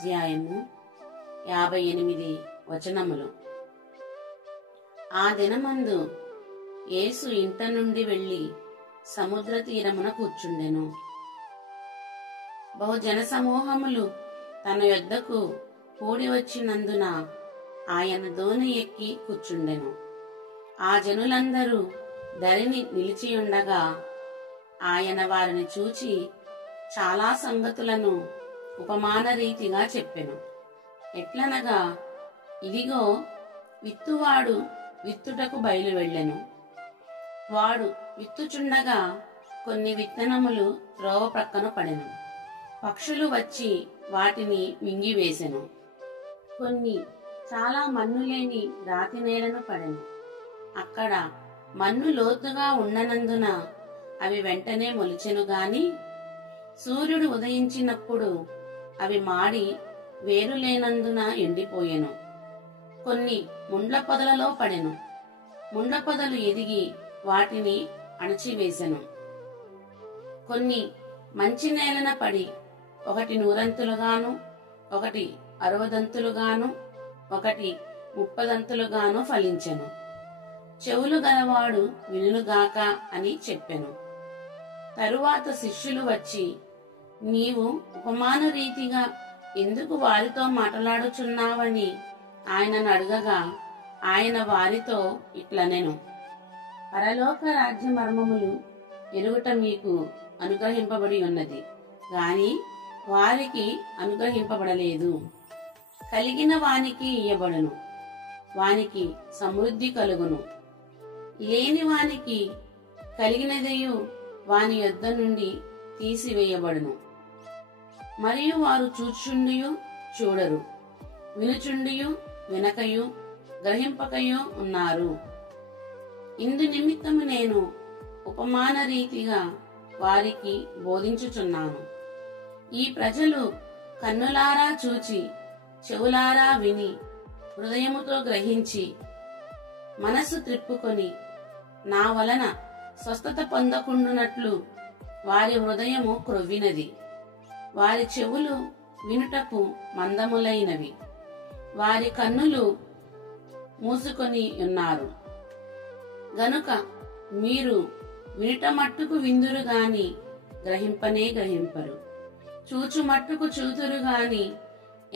అధ్యాయము 58 ఆ దినమందు యేసు ఇంట నుండి వెళ్లి సముద్ర తీరమున కూర్చుండెను. బహుజన సమూహములు తన యొద్దకు కూడి వచ్చినందున ఆయన దోణి ఎక్కి కూర్చుండెను. ఆ జనులందరూ ధరిని నిలిచియుండగా ఆయన వారిని చూచి చాలా సంగతులను ఉపమాన రీతిగా చెప్పెను. ఎట్లనగా, ఇదిగో విత్తువాడు విత్తుటకు బయలు వెళ్ళెను. వాడు విత్తుచుండగా కొన్ని విత్తనములు త్రోవ ప్రక్కన పడెను. పక్షులు వచ్చి వాటిని మింగివేసెను. కొన్ని చాలా మన్ను లేని రాతి నేలను పడెను. అక్కడ మన్ను లోతుగా ఉండనందున అవి వెంటనే మొలిచెను గాని సూర్యుడు ఉదయించినప్పుడు అవి మాడి వేరు లేనందున ఎండిపోయెను. కొన్ని ముండ్ల పొదలలో పడెను. ముండ్ల పొదలు ఎదిగి వాటిని అణచివేసెను. కొన్ని మంచి నేలన పడి ఒకటి 100 ఒకటి 60 ఒకటి 30 ఫలించెను. చెవులు గలవాడు వినుగాక అని చెప్పెను. తరువాత శిష్యులు వచ్చి, నీవు ఉపమాన రీతిగా ఎందుకు వారితో మాట్లాడుచున్నావని ఆయనను అడగగా, ఆయన వారితో ఇట్లనెను, పరలోక రాజ్య మర్మములు ఎరుగుట మీకు అనుగ్రహింపబడి ఉన్నది గాని వారికి అనుగ్రహింపబడలేదు. కలిగిన వానికి ఇయ్యబడును, వానికి సమృద్ధి కలుగును. లేని వానికి కలిగినదయు వాని యొద్ద నుండి తీసివేయబడును. మరియు వారు చూచుండియు చూడరు, వినుచుండియు వినకయు గ్రహింపకయు ఉన్నారు. ఇందు నిమిత్తము నేను ఉపమాన రీతిగా వారికి బోధించుచున్నాను. ఈ ప్రజలు కన్నులారా చూచి చెవులారా విని హృదయముతో గ్రహించి మనసు త్రిప్పుకొని నా వలన స్వస్థత పొందకుండునట్లు వారి హృదయము క్రొవ్వినది. వారి చెవులు వినుటకు మందములైనవి, వారి కన్నులు మూసుకొని ఉన్నారు. గనుక మీరు వినుట మట్టుకు విందురు గాని గ్రహింపనే గ్రహింపరు, చూచు మట్టుకు చూతురు గాని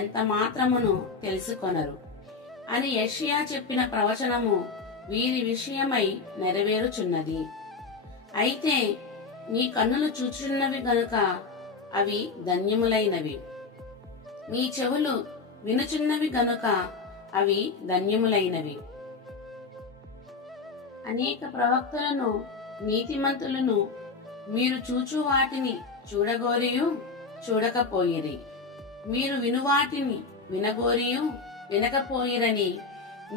ఎంత మాత్రమును తెలుసుకొనరు అని యెషయా చెప్పిన ప్రవచనము వీరి విషయమై నెరవేరుచున్నది. అయితే మీ కన్నులు చూచున్నవి గనుక అవి ధన్యములైనవి, మీ చెవులు వినుచున్నవి గనుక అవి ధన్యములైనవి. అనేక ప్రవక్తలను నీతిమంతులను మీరు చూచు వాటిని చూడగోరియు చూడకపోయిరి, మీరు వినువాటిని వినగోరియు వినకపోయిరని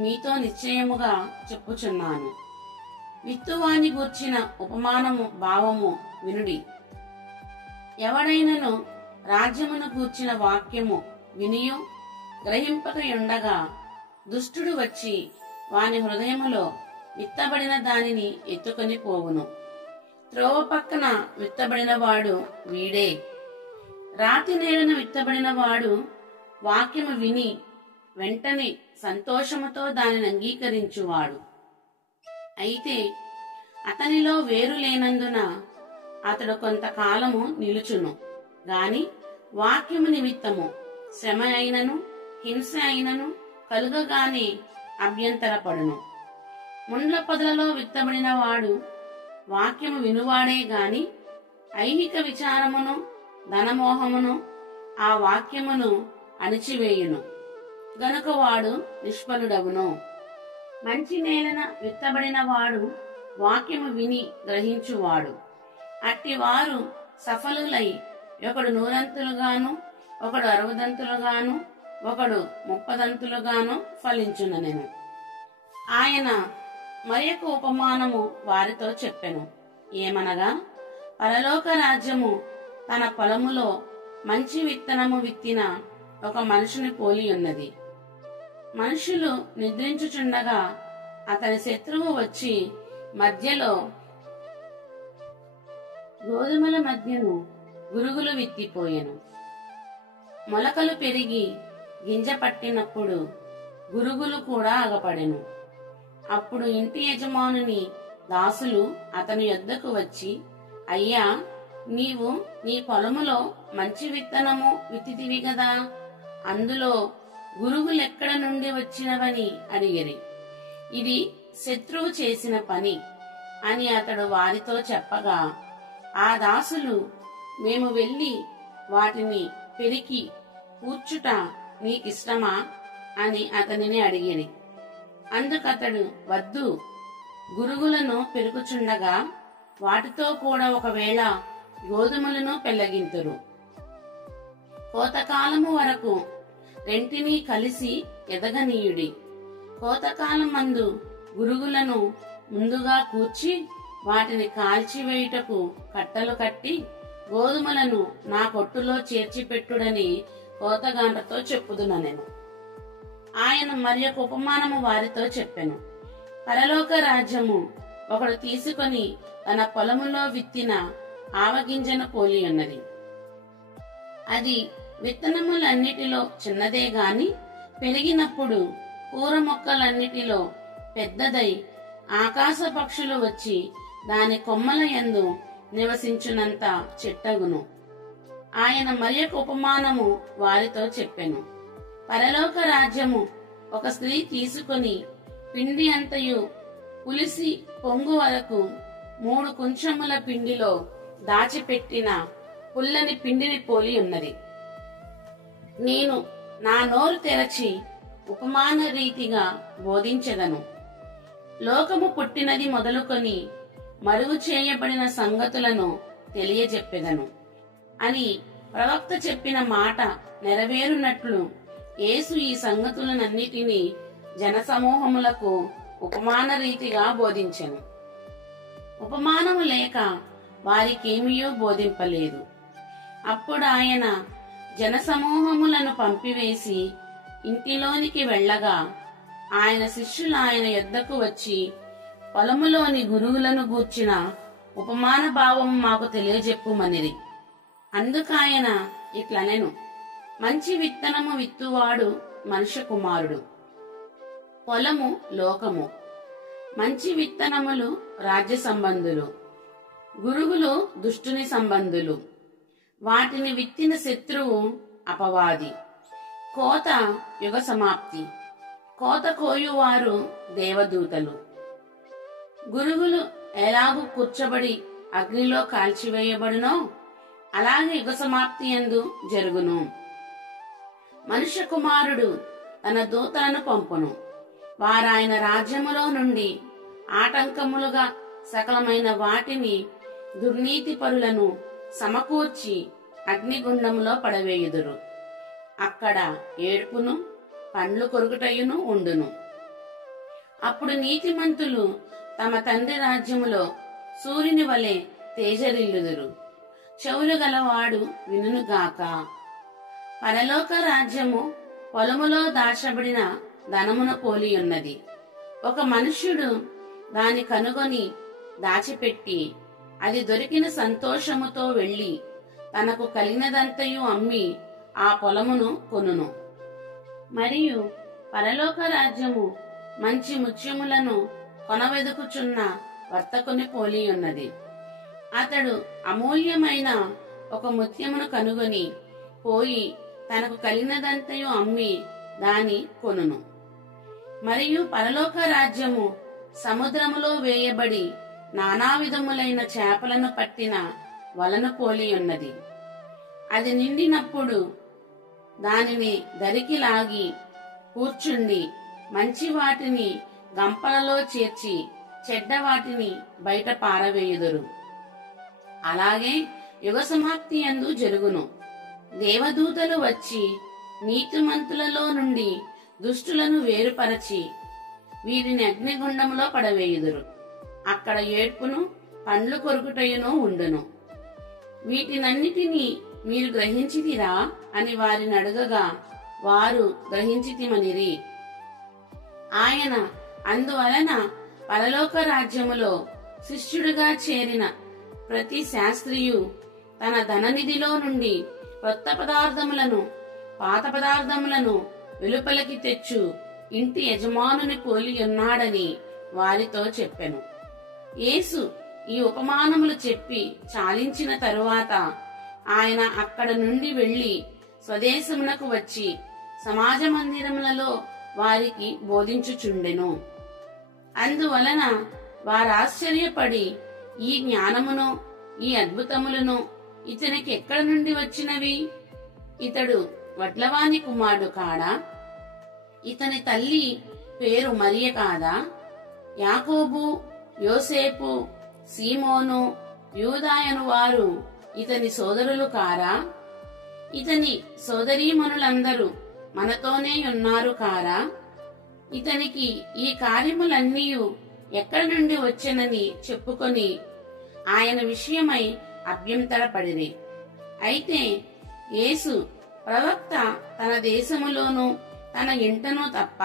మీతో నిశ్చయముగా చెప్పుచున్నాను. విత్తువాని గూర్చిన ఉపమానము భావము వినుడి. ఎవడైనను రాజ్యమును గూర్చిన వాక్యము వినియు గ్రహింపకయుండగా దుష్టుడు వచ్చి వాని హృదయములో విత్తబడిన దానిని ఎత్తుకొని పోవును. త్రోవ పక్కన విత్తబడిన వాడు వీడే. రాతి నేలను విత్తబడిన వాడు వాక్యము విని వెంటనే సంతోషముతో దానిని అంగీకరించువాడు. అయితే అతనిలో వేరు లేనందున అతడు కొంతకాలము నిలుచును గాని వాక్యము నిమిత్తము శ్రమ అయినను హింస అయినను కలుగగానే అభ్యంతరపడును. ముండ్ల పొదలలో విత్తబడిన వాడు వాక్యము వినువాడే గాని ఐహిక విచారమును ధనమోహమును ఆ వాక్యమును అణిచివేయును. గనుక వాడు నిష్ఫలుడవును. మంచి నేలన విత్తబడిన వాడు వాక్యము విని గ్రహించువాడు. అట్టి వారు సఫలులై ఒకడు 100 ఒకడు 60 ఒకడు 30 ఫలించుననెను. ఆయన మరియొక ఉపమానము వారితో చెప్పెను. ఏమనగా, పరలోక రాజ్యము తన పొలములో మంచి విత్తనము విత్తిన ఒక మనుషుని పోలి ఉన్నది. మనుషులు నిద్రించుచుండగా అతని శత్రువు వచ్చి మధ్యలో గోధుమల మధ్యను గురుగులు విత్తిపోయెను. మొలకలు పెరిగి గింజ పట్టినప్పుడు గురుగులు కూడా అగపడెను. అప్పుడు ఇంటి యజమానుని దాసులు అతని యొద్దకు వచ్చి, అయ్యా, నీవు నీ పొలములో మంచి విత్తనము విత్తితివి గదా, అందులో గురుగులెక్కడ నుండి వచ్చినవని అడిగిరి. ఇది శత్రువు చేసిన పని అని అతడు వారితో చెప్పగా, ఆ దాసులు, మేము వెళ్లి వాటిని పెరికి కూర్చుట నీకిష్టమా అని అతనిని అడిగిరి. అందుకతడు, వద్దు, గురుగులను పెరుకుచుండగా వాటితో కూడా ఒకవేళ గోధుమలను పెళ్లగింతురు. కోతకాలము వరకు రెంటినీ కలిసి ఎదగనీయుడి. కోతకాలం మందు గురుగులను ముందుగా కూర్చి వాటిని కాల్చివేయుటకు కట్టలు కట్టి గోధుమలను నా కొట్టులో చేర్చిపెట్టుడని కోతగాంటతో చెప్పుదునెను. ఆయన మరి ఒక ఉపమానము వారితో చెప్పెను. పరలోక రాజ్యము ఒకడు తీసుకొని తన పొలములో విత్తిన ఆవగింజను పోలి ఉన్నది. అది విత్తనములన్నిటిలో చిన్నదే గాని పెరిగినప్పుడు కూర మొక్కలన్నిటిలో పెద్దదై ఆకాశ పక్షులు వచ్చి దాని కొమ్మల యందు నివసించునంత చెట్టగును. ఆయన మరి ఒక ఉపమానము వారితో చెప్పెను. పరలోక రాజ్యము ఒక స్త్రీ తీసుకొని పిండి అంతయు పులిసి పొంగు వరకు 3 కుంచముల పిండిలో దాచిపెట్టిన పుల్లని పిండిని పోలి ఉన్నది. నేను నా నోరు తెరచి ఉపమాన రీతిగా బోధించెదను. లోకము పుట్టినది మొదలుకొని మరుగు చేయబడిన సంగతులను తెలియజెప్పెదను అని ప్రవక్త చెప్పిన మాట నెరవేరునట్లు యేసు ఈ సంగతులనన్నిటినీ జనసమూహములకు ఉపమాన రీతిగా బోధించెను. ఉపమానము లేక వారికేమియో బోధింపలేదు. అప్పుడు ఆయన జనసమూహములను పంపివేసి ఇంటిలోనికి వెళ్ళగా ఆయన శిష్యులు ఆయన యొద్దకు వచ్చి, పొలములోని గురుగులను గూర్చిన ఉపమాన భావము మాకు తెలియజెప్పుమనిరి. అందుకాయన ఇట్లనెను, మంచి విత్తనము విత్తువాడు మనుష్య కుమారుడు. పొలము లోకము. మంచి విత్తనములు రాజ్య సంబంధులు, గురుగులు దుష్టుని సంబంధులు. వాటిని విత్తిన శత్రువు అపవాది. కోత యుగ సమాప్తి. కోత కోయువారు దేవదూతలు. గురుగులు ఎలాగూ కూర్చబడి అగ్నిలో కాల్చివేయబడునో అలాగే యుగ సమాప్తి యందు జరుగును. మనుష్య కుమారుడు తన దూతలను పంపును. వారాయన రాజ్యములో నుండి ఆటంకములుగా సకలమైన వాటిని దుర్నీతి పరులను సమకూర్చి అగ్నిగుండములో పడవేయుదురు. అక్కడ ఏడ్పును పండ్లు కొరుకుటయును ఉండును. అప్పుడు నీతిమంతులు తమ తండ్రి రాజ్యములో సూర్యుని వలె తేజరిల్లుదురు. చెవులు గలవాడు వినుగాక. పరలోక రాజ్యము పొలములో దాచబడిన ధనమును పోలి ఉన్నది. ఒక మనుష్యుడు దాని కనుగొని దాచిపెట్టి అది దొరికిన సంతోషముతో వెళ్లి తనకు కలిగినదంతయు అమ్మి ఆ పొలమును కొనును. మరియు పరలోక రాజ్యము మంచి ముత్యములను కొనవెదుకుచున్న వర్తకుని పోలి ఉన్నది. అతడు అమూల్యమైన ఒక ముత్యమును కనుగొని పోయి తనకు కలిగినదంతయు అమ్మి దాని కొనును. మరియు పరలోక రాజ్యము సముద్రములో వేయబడి నానా విధములైన చేపలను పట్టిన వలను పోలి ఉన్నది. అది నిండినప్పుడు దానిని దరికి లాగి కూర్చుండి మంచి వాటిని గంపలలో చేర్చి చెడ్డ వాటిని బయట పారవేయుదురు. అలాగే యుగ సమాప్తి యందు జరుగును. దేవదూతలు వచ్చి నీతిమంతులలో నుండి దుష్టులను వేరుపరచి వీరిని అగ్నిగుండములో పడవేయుదురు. అక్కడ ఏడ్పును పండ్లు కొరుకుటయును ఉండును. వీటినన్నిటినీ మీరు గ్రహించితిరా అని వారిని అడగగా వారు గ్రహించితిమనిరి. ఆయన అందువలన పరలోక రాజ్యములో శిష్యుడిగా చేరిన ప్రతి శాస్త్రియు తన ధననిధిలో నుండి కొత్త పదార్థములను పాత పదార్థములను వెలుపలికి తెచ్చు ఇంటి యజమానుని పోలి ఉన్నాడని వారితో చెప్పెను. యేసు ఈ ఉపమానములు చెప్పి చాలించిన తరువాత ఆయన అక్కడ నుండి వెళ్లి స్వదేశమునకు వచ్చి సమాజ మందిరములలో వారికి బోధించుచుండెను. అందువలన వారాశ్చర్యపడి ఈ జ్ఞానమును ఈ అద్భుతములను ఇతనికి ఎక్కడ నుండి వచ్చినవి? ఇతడు వడ్లవాని కుమారుడు కాడా? ఇతని తల్లి పేరు మరియ కాదా? యాకోబు, యోసేపు, సీమోను, యూదాయను వారు ఇతని సోదరులు కారా? ఇతని సోదరీమణులందరూ మనతోనే ఉన్నారు కారా? ఇతనికి ఈ కార్యములన్నీ ఎక్కడి నుండి వచ్చెనని చెప్పుకొని ఆయన విషయమై అభ్యంతరపడిరి. అయితే యేసు ప్రవక్త తన దేశములోను తన ఇంటను తప్ప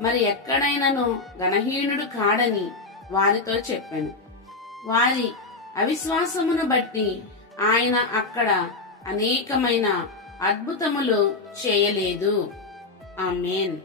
మరి ఎక్కడైనను గణహీనుడు కాడని వారితో చెప్పెను. వారి అవిశ్వాసమును బట్టి ఆయన అక్కడ అనేకమైన అద్భుతములు చేయలేదు. ఆమేన్.